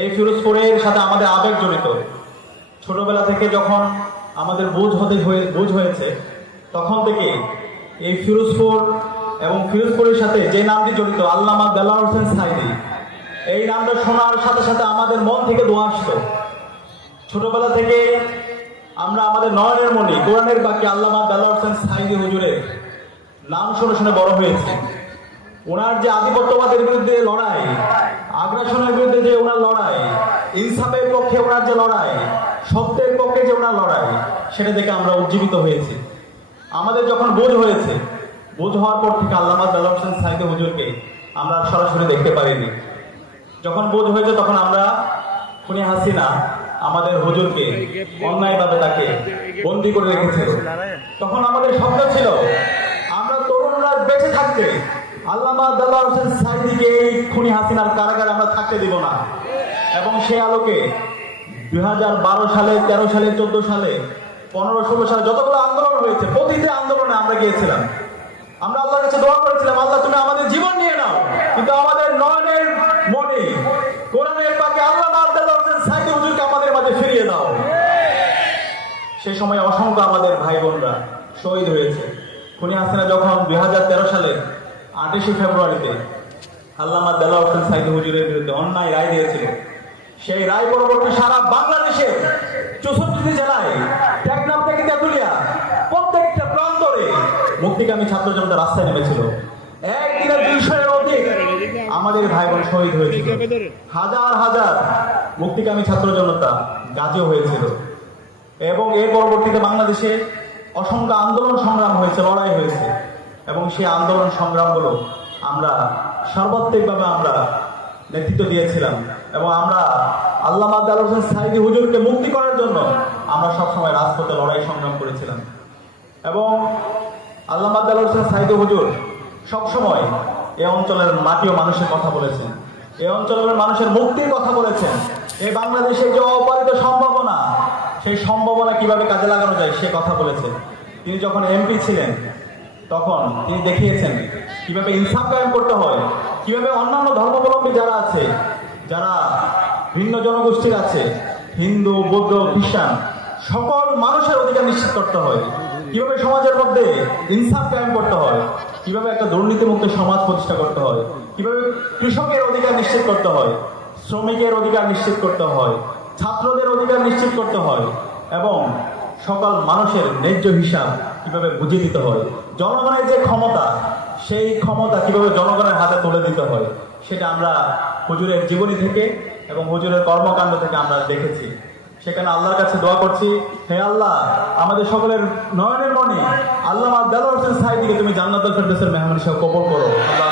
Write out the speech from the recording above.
এই ফিরোজপুরের সাথে আমাদের আবেগ জড়িত। ছোটবেলা থেকে যখন আমাদের বুঝ হয়েছে তখন থেকে এই ফিরোজপুর এবং ফিরোজপুরের সাথে যে নামটি জড়িত আল্লামা দেলোয়ার হোসেন সাঈদী, এই নামটা শোনার সাথে সাথে আমাদের মন থেকে দোয়া আসতো। ছোটবেলা থেকে আমরা আমাদের নয়নের মণি কোরআনের বাকি আল্লামা দেলোয়ার হোসেন সাঈদী হুজুরের নাম শুনে শুনে বড় হয়েছে। ওনার যে আধিপত্যবাদের বিরুদ্ধে লড়াই, আগ্রাসনের বিরুদ্ধে যে ওনার লড়াই, ইনসাফের পক্ষে ওনার যে লড়াই, সত্যের পক্ষে যে ওনার লড়াই, সেটা দেখে আমরা উজ্জীবিত হয়েছি। আমাদের যখন বোঝ হয়েছে, বোঝ হওয়ার পর থেকে আল্লামা দেলোয়ার হোসেন সাঈদী হুজুরকে আমরা সরাসরি দেখতে পারিনি। যখন বোঝ হয়েছে তখন আমরা খুনি হাসিনা আমাদের হুজুরকে অন্যায়ভাবে তাকে বন্দি করে রেখেছিল। তখন আমাদের স্বপ্ন ছিল আমরা তরুণরা বেঁচে থাকতে আল্লামা দেলোয়ার হোসেন সাঈদীকে এই খুনি হাসিনার কারাগারে আমরা থাকতে দিব না। এবং সেই আলোকে 2012 সালে, 13 সালে, 14 সালে, 15-16 সালে যতগুলো আন্দোলন হয়েছে, প্রতিটি আন্দোলনে আমরা গিয়েছিলাম। আমরা আল্লাহর কাছে দোয়া করেছিলাম, আল্লাহ তুমি আমাদের জীবন নিয়ে নাও, কিন্তু আমাদের নয়নের মণি কোরআনের পাকে আল্লামা দেলোয়ার হোসেন সাঈদী হুজুরকে আমাদের মাঝে ফিরিয়ে দাও। সেই সময় অসংখ্য আমাদের ভাই বোনরা শহীদ হয়েছে। খুনি হাসিনা যখন 2013 সালের 28 ফেব্রুয়ারিতে আল্লামা দেলোয়ার হোসেন সাঈদী হুজুরের বিরুদ্ধে অন্যায় রায় দিয়েছিল, সেই রায় পরবর্তী সারা বাংলাদেশে 64টি জেলায়, টেকনাফ থেকে তেঁতুলিয়া, প্রত্যেকটা প্রান্তরে মুক্তিকামী ছাত্র জনতা রাস্তায় নেমেছিল। একদিনে 200-এর অধিক আমাদের ভাই বোন শহীদ হয়েছিল। হাজার হাজার মুক্তিকামী ছাত্র জনতা গাজী হয়েছিল। এবং এর পরবর্তীতে বাংলাদেশে অসংখ্য আন্দোলন সংগ্রাম হয়েছে, লড়াই হয়েছে। এবং সেই আন্দোলন সংগ্রামগুলো আমরা সর্বাত্মকভাবে আমরা নেতৃত্ব দিয়েছিলাম। এবং আমরা আল্লামা দেলোয়ার হোসেন সাঈদী হুজুরকে মুক্তি করার জন্য আমরা সবসময় রাজপথে লড়াই সংগ্রাম করেছিলাম। এবং আল্লামা দেলোয়ার হোসেন সাঈদী হুজুর সবসময় এই অঞ্চলের মাটি ও মানুষের কথা বলেছেন, এই অঞ্চলের মানুষের মুক্তির কথা বলেছেন। এই বাংলাদেশের যে অপারিত সম্ভাবনা, সেই সম্ভাবনা কিভাবে কাজে লাগানো যায় সে কথা বলেছেন। তিনি যখন এমপি ছিলেন তখন তিনি দেখিয়েছেন কিভাবে ইনসাফ কায়েম করতে হয়, কিভাবে অন্যান্য ধর্মাবলম্বী যারা আছে, যারা ভিন্ন জনগোষ্ঠীর আছে, হিন্দু, বৌদ্ধ, খ্রিস্টান, সকল মানুষের অধিকার নিশ্চিত করতে হয়, কিভাবে সমাজের মধ্যে ইনসাফ কায়েম করতে হয়, কিভাবে একটা দুর্নীতিমুক্ত সমাজ প্রতিষ্ঠা করতে হয়, কিভাবে কৃষকের অধিকার নিশ্চিত করতে হয়, শ্রমিকের অধিকার নিশ্চিত করতে হয়, ছাত্রদের অধিকার নিশ্চিত করতে হয়, এবং সকল মানুষের ন্যায্য হিসাব কিভাবে বুঝিয়ে দিতে হয়, জনগণের যে ক্ষমতা, সেই ক্ষমতা কিভাবে জনগণের হাতে তুলে দিতে হয়, সেটা আমরা হুজুরের জীবনী থেকে এবং হুজুরের কর্মকাণ্ড থেকে আমরা দেখেছি। সেখানে আল্লাহর কাছে দোয়া করছি, হে আল্লাহ, আমাদের সকলের নয়নের মণি আল্লামা দেলোয়ার হোসেন সাঈদীকে তুমি জান্নাতুল ফেরদৌসের মেহমান হিসেবে কবুল করো। আল্লাহ।